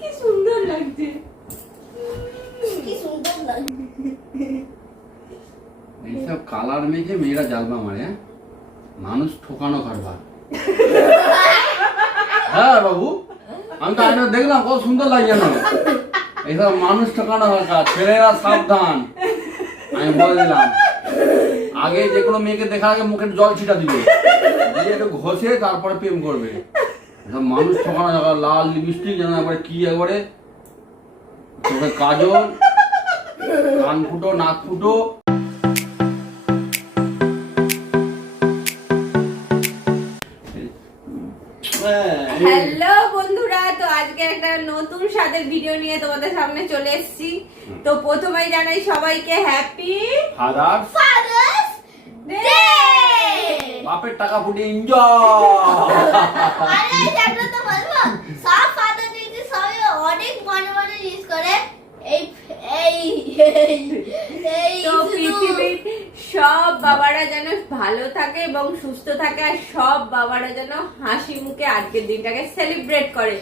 কি সুন্দর লাগছে। কি সুন্দর লাগে এইসব কালার মেখে মেয়েরা জালবা মারে হ্যাঁ? মানুষ ঠকানো কারবার। হ্যাঁ বাবু? আমি তো আগে দেখলাম কত সুন্দর লাগে না এইসব মানুষ ঠকানো দরকার ছেলেরা সাবধান। আমি বলে দিলাম আগে যে কোনো মেয়েকে দেখার আগে মুখে জল ছিটা দিবে। দিয়ে একটু ঘষে তারপরে প্রেম করবে। এসব মানুষ ঠকানো লাল লিপস্টিক যেন একবারে কি একবারে? চোখে কাজল কান ফুটো নাক ফুটো। হ্যালো বন্ধুরা তো আজকে একটা নতুন স্বাদের ভিডিও নিয়ে তোমাদের সামনে চলে এসেছি। তো প্রথমেই জানাই সবাইকে হ্যাপি ফাদার বাপের টাকা ফুটে এনজয় তো বলব সব ফাদার দিদি সবাই অনেক মনে মনে ইউজ করে এই এই এই এই তো সব বাবারা যেন ভালো থাকে এবং সুস্থ থাকে আর সব বাবারা যেন হাসি মুখে আজকের দিনটাকে সেলিব্রেট করে।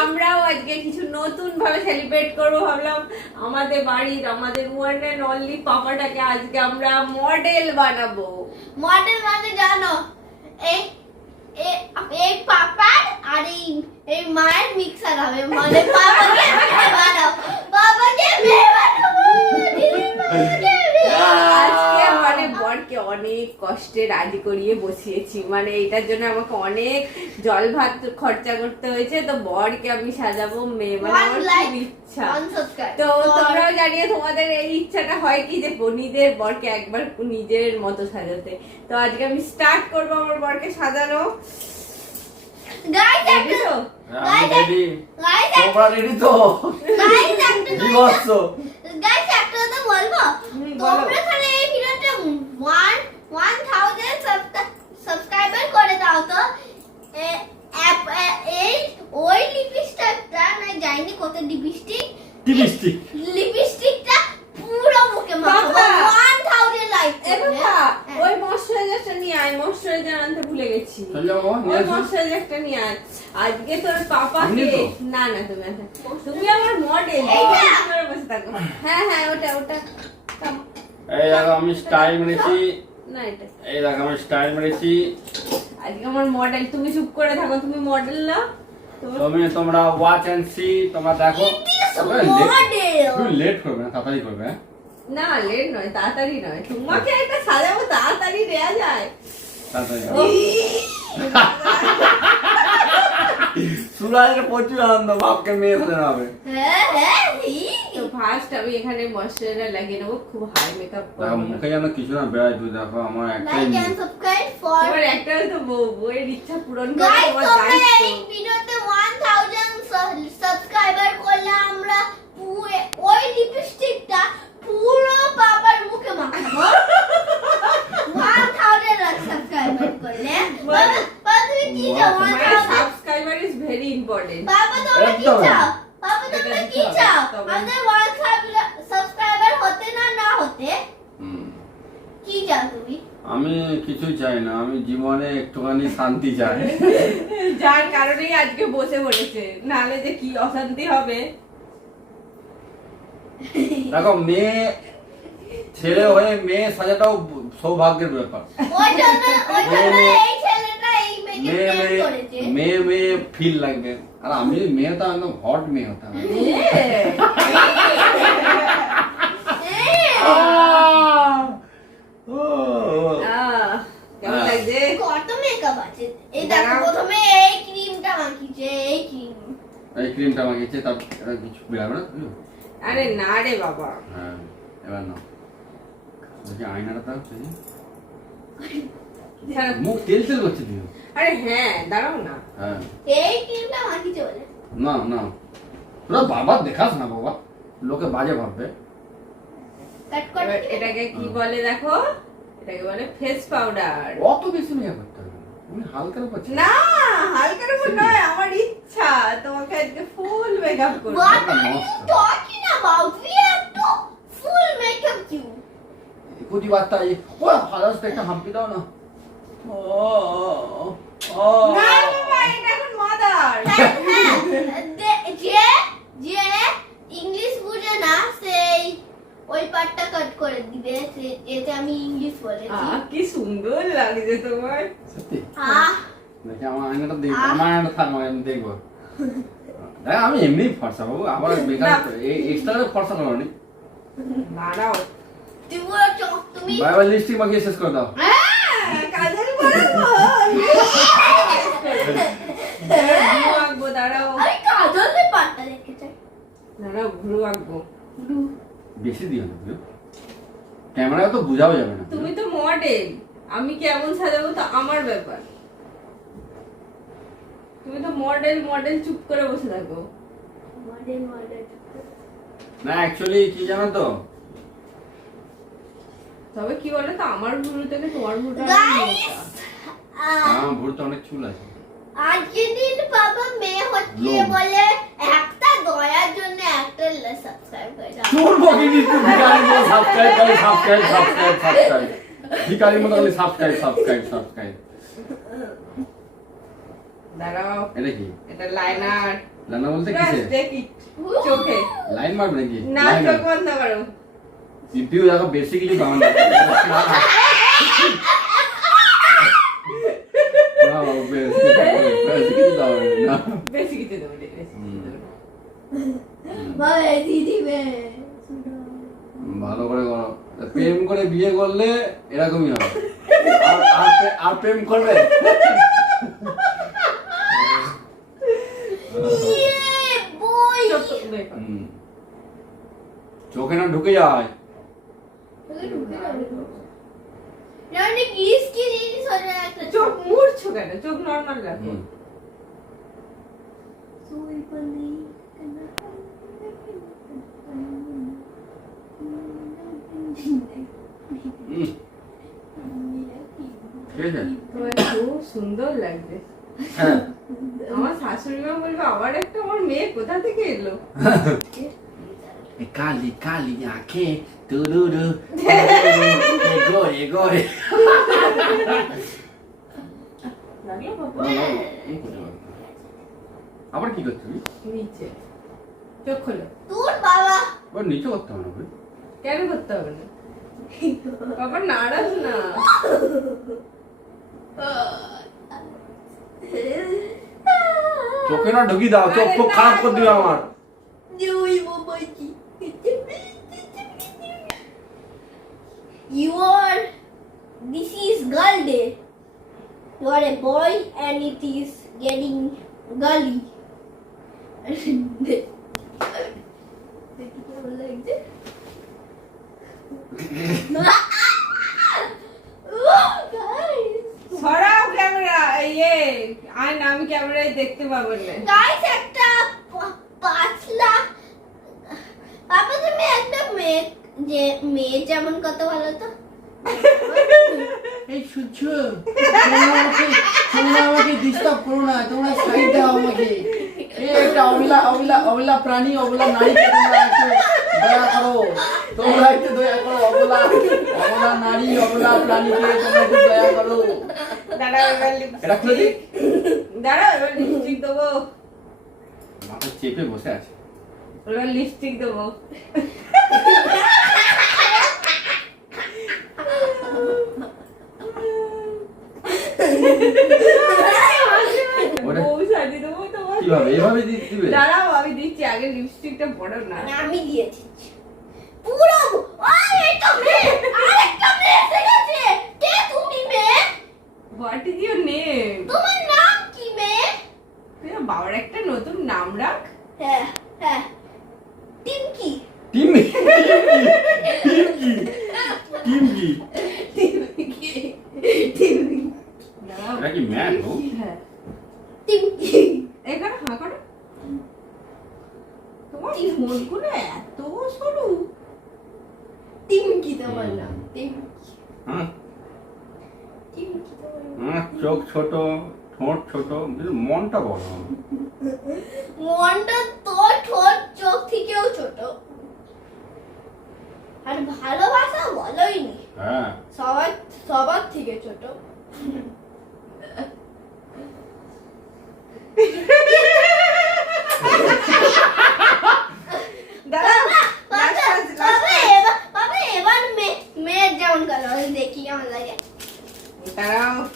আমরাও আজকে কিছু নতুন ভাবে সেলিব্রেট করব ভাবলাম আমাদের বাড়ির আমাদের ওয়ান অ্যান্ড অনলি পাপাটাকে আজকে আমরা মডেল বানাবো। মডেল মানে জানো এই এই পাপার আর এই এই মায়ের মিক্সার হবে। মানে কষ্টে রাজি করিয়ে বসিয়েছি। মানে এটার জন্য আমাকে অনেক জল ভাত খরচা করতে হয়েছে। তো বরকে আমি সাজাবো মেয়ে মানে আমার খুব ইচ্ছা। তো তোমরাও জানিয়ে তোমাদের এই ইচ্ছাটা হয় কি যে নিজের বরকে একবার নিজের মতো সাজাতে। তো আজকে আমি স্টার্ট করব আমার বরকে সাজানো। একটা- রেডি তোমরা রেডি তো? একটা বিভৎস একটা কথা বলব। তোমরা তাহলে এই ভিডিওতে ওয়ান ওয়ান থাউজেন্ড সাবস্ক্রাইবার করে দাও তো। এই ওই লিপস্টিকটা না জানি কত লিপস্টিক টিপিস্টিক লিপস্টিকটা পুরো মুখে! ওয়ান থাউজেন্ড লাইক এ বাবা, ওই ময়শ্চারাইজারটা নিয়ে আয় ময়শ্চারাইজার আনতে ভুলে গেছি। ওই ময়শ্চারাইজারটা নিয়ে আয়। আজকে তোর পাপাকে? না না তুমি তুমি আমার মডেল এইটা? বসে থাকো। হ্যাঁ হ্যাঁ ওটা ওটা। এই আমি স্টাইল মেরেছি না এটা এই দেখো আমি স্টাইল মেরেছি। আজকে আমার মডেল তুমি চুপ করে থাকো তুমি মডেল না তুমি তোমরা ওয়াচ এন্ড সি তোমরা দেখো। মডেল লেট করবে না তাড়াতাড়ি করবে হ্যাঁ? না লেট নয় তাড়াতাড়ি নয়। তোমাকে একটা সাজাবো তাড়াতাড়ি দেয়া যায়। তাড়াতাড়ি সুরাজের প্রচুর আনন্দ বাপকে মেয়ে সাজানো হবে। হ্যাঁ হ্যাঁ। ফার্স্ট আমি এখানে ময়শ্চারাইজার লাগিয়ে নেব খুব হাই মেকআপ করব মুখে যেন কিছু না বেড়ায় তুই দেখো আমার একটা লাইক এন্ড সাবস্ক্রাইব ফর এবার একটা তো বউ বউয়ের ইচ্ছা পূরণ করে গাইস তোমার তোমরা এই ভিডিওতে 1000 সাবস্ক্রাইবার করলে আমরা পুরো- ওই লিপস্টিকটা পুরো বাবার মুখে মাখাবো 1000 সাবস্ক্রাইবার করলে বাবা বাবা তুমি কি চাও Wow. তোমার 1000 সাবস্ক্রাইবার ইজ ভেরি ইম্পর্টেন্ট বাবা তোমরা কি একদম। চাও বাবা তোমরা এটা কি দিতে হবে, চাও তবে। আমাদের 1000 সাবস্ক্রাইবার হতে না না হতে হুম। কি চাও তুমি আমি কিছু চাই না আমি জীবনে একটুখানি শান্তি চাই যার কারণেই আজকে বসে পড়েছে। নাহলে যে কি অশান্তি হবে? দেখো মেয়ে ছেলে হয়ে মেয়ে সাজাটাও সৌভাগ্যের ব্যাপার। মেয়ে- মেয়ে মেয়ে মেয়ে মেয়ে ফিল লাগবে। আর আমি মেয়ে তো একদম হট মেয়ে হতাম। আহ, কেমন হ্যাঁ। লাগছে কত মেকআপ আছে এই দেখো প্রথমে এই ক্রিমটা মাখিছে এই ক্রিম এই ক্রিমটা মাখিয়েছে তার এটা কিছু বেরাবে না আরে না রে বাবা। হ্যাঁ এবার না দেখি আয়নাটা। মুখ তেল তেল করছে আরে হ্যাঁ দাঁড়াও না। হ্যাঁ। এই ক্রিমটা মাখিছে বলে। না না তোরা বাবা দেখাস না বাবা। লোকে বাজে ভাববে। কাট করে। এটাকে কি বলে দেখো? এটাকে বলে ফেস পাউডার অত বেশি মেয়ে করতে হবে হালকার উপর ছেড়ে- না হালকার উপর নয় আমার ইচ্ছা। তোমাকে আজকে ফুল মেকআপ করব। What এটা are you talking about? We have to full makeup you. কুটি বার্তা এই ও ফাদার্স ডে একটা হাম্পি দাও না। ও না এটা এখন মাদার হ্যাঁ, বলেছি। আহ, কি সুন্দর লাগছে তোমার। সত্যি? আহ দেখি আমার আয়নাটা দেখ আমার আয়নাটা থাক আমি দেখব। দেখ আমি এমনি ফর্সা বাবু আবার বেকার। এই এক্সট্রা ফর্সা করো নি। দাঁড়াও। তুমি তুমি বাই বাই লিপস্টিক মাখিয়ে শেষ করে দাও। হ্যাঁ, কাজল বলব আঁকবো দাঁড়াও আমি কাজলের পাটটা দেখতে চাই দাঁড়াও ভুরু আঁকবো। বেশি দিও না বুঝো ক্যামেরায় তো বোঝাও যাবে না তুমি তো মডেল আমি কেমন সাজাবো তো আমার ব্যাপার। তুমি তো মডেল মডেল চুপ করে বসে থাকো। মডেল মডেল না অ্যাকচুয়ালি কি জানো তো? তবে কি বলো তো আমার ভুরু থেকে তোমার ভুরুটা মোটা। আমার ভুরুতে অনেক চুল আছে। আজকের দিন বাবা মেয়ে হচ্ছে বলে একটা দয়ার জন্য একটা সাবস্ক্রাইব করে দাও। চুল বকিনি তুই ভিখারির মতো সাবস্ক্রাইব খালি সাবস্ক্রাইব সাবস্ক্রাইব সাবস্ক্রাইব ভিখারির মতো খালি সাবস্ক্রাইব সাবস্ক্রাইব সাবস্ক্রাইব দাঁড়াও। এটা কি? এটা লাইনার রান্না বলতে দেখি চোখে। লাইন মারবে নাকি? না চোখ বন্ধ করো। সিপিইউ দেখো বেশি কিছু না বেশি কিছু দাও না বেশি কিছু দেবো। ভালো করে করো। প্রেম করে বিয়ে করলে এরকমই হবে। আর- আর প্রে- আর প্রেম করবে? ইয়ে চোখ না ঢুকে যায়। চোখ মুড়ছো কেন? চোখ নর্মাল রাখো হুম। সুই বলি হুম, ঠিক আছে তোমার খুব সুন্দর লাগছে হ্যাঁ আমার শাশুড়ি মা বলবে আবার একটা আমার মেয়ে কোথা থেকে এলো কালি কালি আঁখে তুরুরু এগোরে এগোরে আবার কি করছ নিচে চোখ খোলো তোর বাবা নিচে করতে হবে না কেন করতে হবে না বাবা নাড়াস না চোখে না ঢুকি দাও চোখ খুব খারাপ করে দিবে আমার You are. This is girl day. You are a boy and it is getting girly. সরাও ক্যামেরা ইয়ে আয় আমি ক্যামেরায় দেখতে পাবো না। গাইস একটা পাতলা বাবা তুমি একটা মেয়ে যে মেয়ে যেমন কত ভালো তো? এই সূর্য তোমরা আমাকে ডিস্টার্ব করো না তোমরা সাইড দাও আমাকে। এই একটা অবলা অবলা অবলা প্রাণী অবলা তোমরা একটু দয়া করো তোমরা একটু দয়া করো অবলা। অবলা নারী অবলা প্রাণীকে তোমরা একটু দয়া করো। দাঁড়াও এবার এটা খুলে দিই? লিপস্টিক দাঁড়াও এবার লিপস্টিক দেবো। মাথা চেপে বসে আছে। এবার লিপস্টিক দেবো ওটা- বউ সাজিয়ে দেবো তোমার কীভাবে? এভাবে দিবে? দাঁড়াও আমি দিচ্ছি আগে লিপস্টিকটা পড়ো না। আমি দিয়েছি পুরো আরে এটা মেয়ে আরেকটা মেয়ে এসে গেছে কে তুমি মেয়ে হোয়াট ইজ ইউর নেম তোমার নাম কি মেয়ে বাবার একটা নতুন নাম রাখ হ্যাঁ হ্যাঁ টিমকি টিম টিম কি টিম কি দাঁড়াও এটা কি ম্যান গো হ্যাঁ টিমকি এখানে হাঁ করো তোমার ফোনগুলো এত সরু টিমকি তোমার নাম টিমকি টিমকি তোমার চোখ ছোট ঠোঁট ছোট মনটা বড়। মনটা তোর ঠোঁট চোখ থেকেও ছোট। আর ভালোবাসা বলোই নি হ্যাঁ। সবার সবার থেকে ছোট দাঁড়াও বাবা, last, last, last. বাবা, এবার- বাবা, এবার মে- মেয়ের যেমন কালো দেখি আমার লাগছে প্রিয় আমাকে বাবা বাবা বাবা বাবা ফিনিশিংটা আছে এবার বাবা বাবা তুমি এবার একটা বাবা এবার তুমি বাবা দাঁড়া, বাবা দাঁড়া। আমার বউ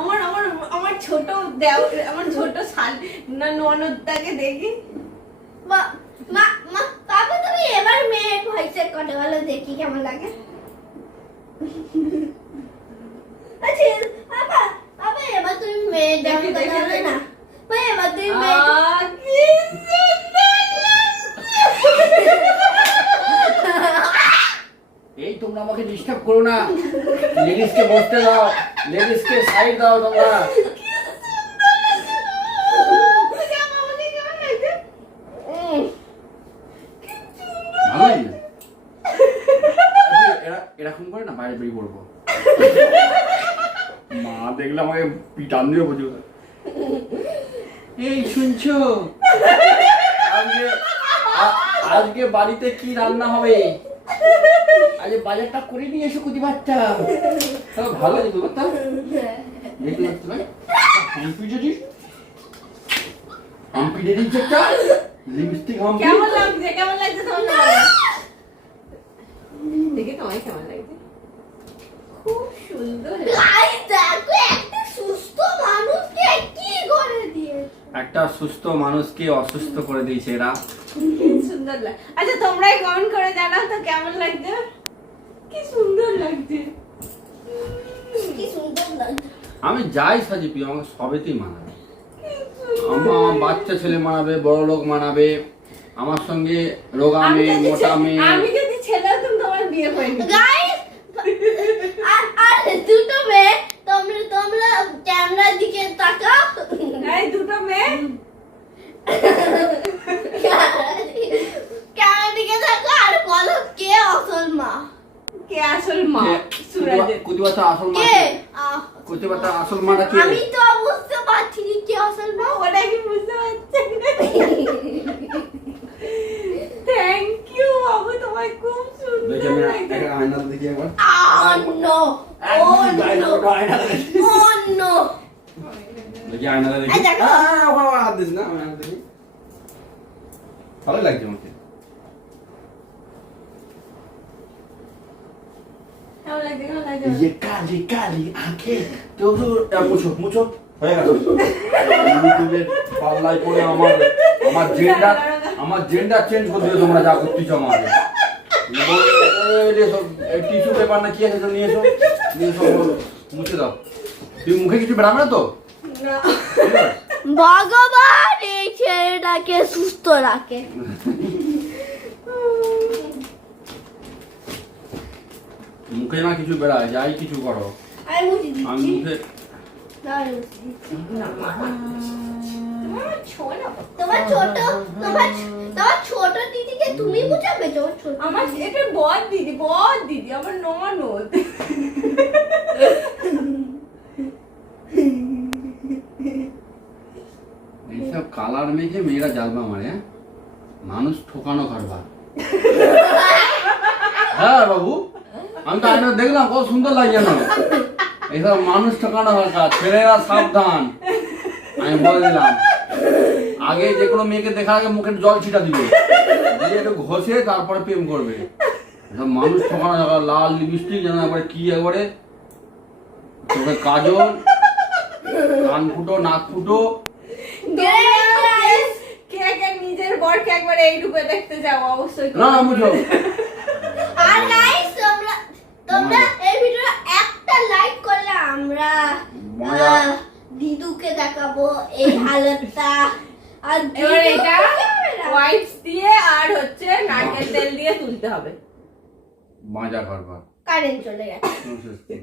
আমার আমার আমার ছোট দেও আমার ছোট শাল না ননদটাকে দেখি। মা মা মা বাবা তুমি এবার মেয়ে ভয়েসে কথা বলো দেখি কেমন লাগে আচ্ছা বাবা বাবা এবার তুমি এই তোমরা আমাকে ডিস্টার্ব করো না। লেডিসকে বসতে দাও। লেডিসকে সাইড দাও তোমরা। এরকম করে না? বাইরে বেরিয়ে পড়ব। মা দেখলে আমাকে পিটান দিয়ে বুঝে এই শুনছো? আজকে আজকে বাড়িতে কি রান্না হবে? আজ বাজারটা করে নিয়ে এসো কুদি বাচ্চা ভালো লাগছে ব্যাপারটা দেখতে লাগতে ভাই? হাম্পি যদি হাম্পি দিচ্ছে একটা। লিপস্টিক হাম্পি কেমন লাগছে? কেমন লাগছে তোমার? দেখি তোমায় কেমন লাগছে খুব সুন্দর guys, দেখো একটা সুস্থ মানুষকে কি করে দিয়ে একটা সুস্থ মানুষকে অসুস্থ করে দিয়েছে এরা। সুন্দর লাগ আচ্ছা তোমরাই কমেন্ট করে জানাও তো কেমন লাগছে? কি সুন্দর লাগছে। কি সুন্দর লাগছে। আমি যাই সাজি প্রিয় আমাকে সবেতেই মানাবে। আমার বাচ্চা ছেলে মানাবে বড় লোক মানাবে আমার সঙ্গে রোগা আমি মেয়ে মোটা মেয়ে আমি যদি ছেলে হতাম তোমার বিয়ে হয়নি। দুটো মেয়ে তোমরা তোমরা ক্যামেরার দিকে তাকাও। এই দুটো মেয়ে? ক্যামেরার দিকে তাকাও আর বলো কে আসল মা? কে আসল মা? সুরাজের। কুতি বাচ্চা আসল মা কে? কে? আহ, আসল মাটা কে? আমি তো বুঝতে পারছি না কে আসল মা। ওটা কি বুঝতে পারছেন থ্যাংক ইউ বাবু তোমার খুব দেখি সুন্দর আমি দেখি একবার। আহ নো ও নো ও নো দেখি আয়নাতে দেখি এই দেখো। আহ, আমার আমার হাত দিস না আমি হাত দেখি ভালো লাগছে আমাকে কেমন লাগছে কেমন লাগছে ये काली काली आंखें তো তো মুছো মুছো হয়ে গেল ইউটিউবের পাল্লায় পড়ে আমার আমার জেন্ডার আমার জেন্ডার চেঞ্জ করে দিও তোমরা যা করতেছো আমার টিস্যু পেপার না কি আছে তো নিয়ে এসো নিয়ে এসো মুছে দাও। তুমি মুখে কিছু বেড়াবে না তো? না। ভগবান এই ছেলেটাকে সুস্থ রাখে। মুখে না কিছু বেড়ায় যাই কিছু করো। আমি মুছে দিচ্ছি। মুখে না, আমি মুছে দিচ্ছি। তোমার ছোট। তোমার তোমার তোমার ছোট দিদিকে তুমি বুঝাবে তোমার ছোট আমার এটা দিদি দিদি আমার ননদ। এইসব কালার মেখে মেয়েরা জালবা মারে হ্যাঁ? মানুষ ঠোকানো কারবার। হ্যাঁ বাবু? আমি তো আয়না দেখলাম কত সুন্দর লাগছে না এইসব মানুষ ঠকানো কাজ ছেলেরা সাবধান। আমি বলে দিলাম। আগে যে কোনো মেয়েকে দেখার আগে মুখে জল ছিটা দিবে। দিয়ে একটু ঘষে তারপরে প্রেম করবে। মানুষ ঠকানো দরকার লাল লিপস্টিক যেন একবারে কি একবারে চোখে কাজল কান ফুটো নাক ফুটো। নিজের বরকে একবার এই রূপে দেখতে যাও অবশ্যই না না আর গাইস তোমরা তোমরা এই ভিডিও একটা লাইক করলে আমরা মজা। আহ, দিদুকে দেখাবো এই হালতটা আর এবার এটা ওয়াইপস দিয়ে আর হচ্ছে নারকেল তেল দিয়ে তুলতে হবে। মজা করবা কারেন্ট চলে গেছে।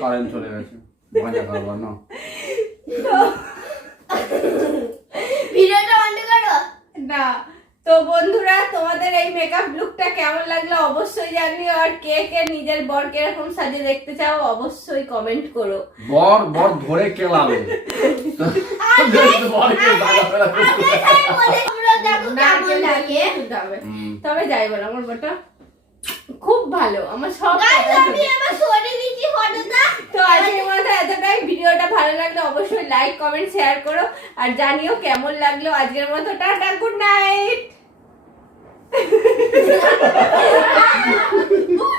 কারেন্ট চলে গেছে। মজা করবা না? ভিডিওটা বন্ধ করো? না। তো বন্ধুরা তোমাদের এই মেকআপ লুকটা কেমন লাগল অবশ্যই জানিও আর কে কে নিজের বর কীরকম সাজে দেখতে চাও অবশ্যই কমেন্ট করো। বর বর ধরে বরকে হুম। তবে যাই বল আমার বরটা খুব ভালো আমার সব তো আজকের মতো এতটাই ভিডিওটা ভালো লাগলে অবশ্যই লাইক কমেন্ট শেয়ার করো আর জানিও কেমন লাগল আজকের মতো। Tata good night あっ!